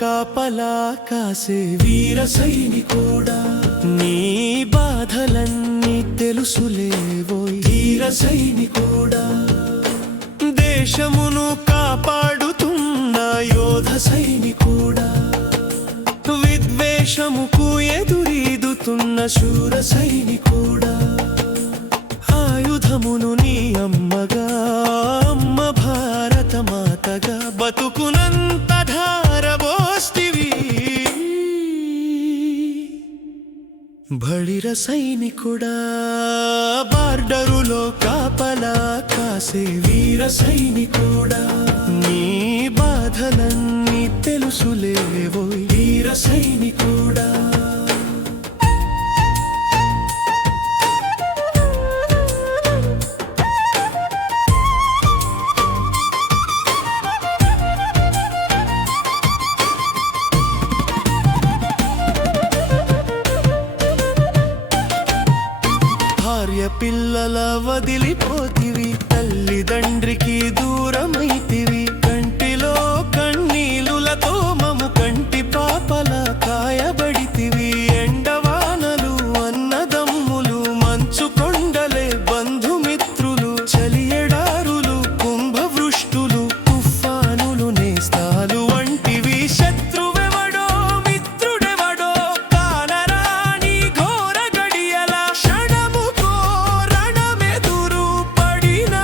కాపలా కాసే వీర సైనికుడా, నీ బాధలన్నీ తెలుసులేవోయ్ వీర సైనికుడా. దేశమును కాపాడుతున్న యోధ సైనికుడా, విద్వేషముకు ఎదురీదుతున్న శూర సైనికుడా. ఆయుధమును నీ అమ్మగా, అమ్మ భారత మాతగా బతుకునంత ధారబోస్తివి. బడిర సైనికుడా, బార్డరులో కాపలా కాసే వీర సైనికుడా, నీ బాధలన్నీ తెలుసులేవో వీర సైనికుడా. భార్య పిల్లల వదిలిపోతివి, తల్లిదండ్రికి దూరమైతివి. కంటిలో కన్నీలులతో మము కంటి పాపల కాయబడితివి. ఎండవానలు అన్నదమ్ములు, మంచు కొండలే బంధుమిత్రులు, చలి ఎడారులు కుంభవృష్టులు, తుఫానులు నేస్తాలు వంటివి. శత్రువెవడో మిత్రుడెవడో కానరాని ఘోర గడియల క్షణముకో రణమెదురు పడిన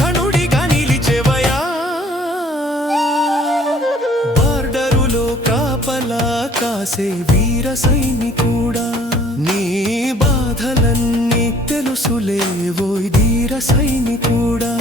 ఘనుడిగా నిలిచెవయా. బార్డరులో కాపలా కాసే వీర సైనికుడా, నీ బాధలన్నీ తెలుసులేవోయ్ ధీర సైనికుడా.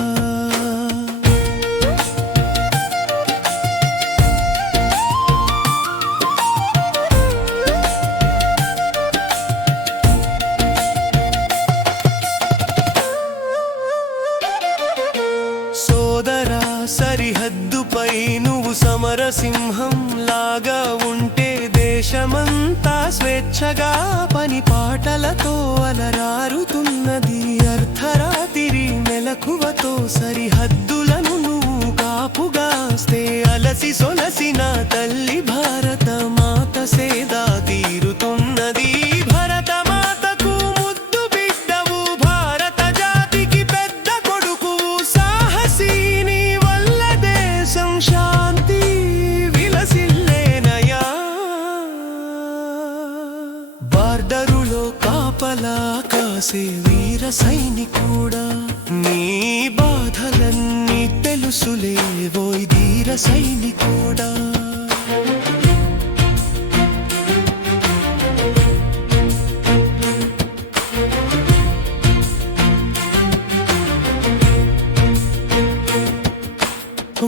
సోదరా, సరిహద్దుపై నువ్వు సమరసింహం లాగా ఉంటే దేశమంతా స్వేచ్ఛగా పని పాటలతో అలరారుతున్నది. అర్ధరాత్రి మెలకువతో సరిహద్దులను నువ్వు కాపుగాస్తే అలసి సొలసిన తల్లి భారత మాత సేదా తీరుతున్నది. భరత మాతకు ముద్దు బిడ్డవు, భారత జాతికి పెద్ద కొడుకు, సాహసీ నీ వల్ల దేశం శాంతి విలసిల్లేనయా. బార్డరులో కాపలా కాసే వీర సైనికుడా, నీ బాధలన్నీ తెలుసులేవోయ్ ధీర సైనికుడా.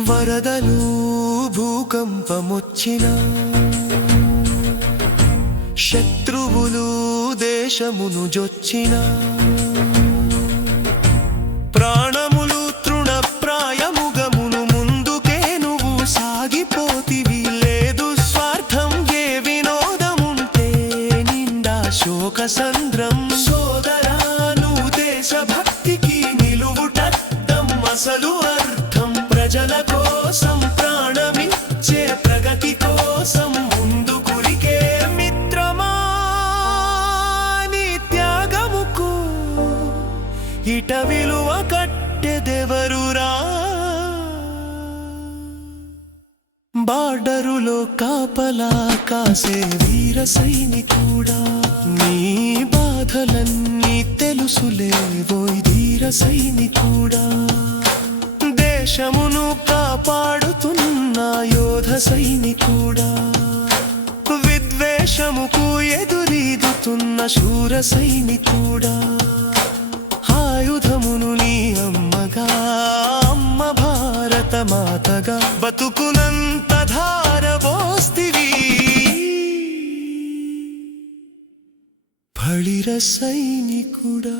వరదలు భూకంపమొచ్చినా, శత్రువులు దేశమును జొచ్చినా, ప్రాణములు తృణప్రాయముగమును ముందుకే నువ్వు సాగిపోతివి. లేదు స్వార్థం ఏ వినోదముంటే నిండా శోక సంద్రం. సోదరా, నువ్వు దేశభక్తికి నిలువుటద్దం అసలు అర్థం. ప్రజల కోసం ప్రాణమిచ్చే, ప్రగతి కోసం ముందు కురికే మిత్రమా, నీ త్యాగముకు ఇట విలువ కట్టెదెవరురా. బార్డరులో కాపలా కాసే వీర సైనికుడా, నీ బాధలన్నీ తెలుసులేవోయ్ ధీర సైనికుడా. దేశమును కాపాడుతున్న యోధ సైనికుడా, విద్వేషముకు ఎదురీదుతున్న శూర సైనికుడా. ఆయుధమును నీ అమ్మగా, అమ్మ భారత మాతగా బతుకునంత ధారబోస్తివి. బడిర సైనికుడా.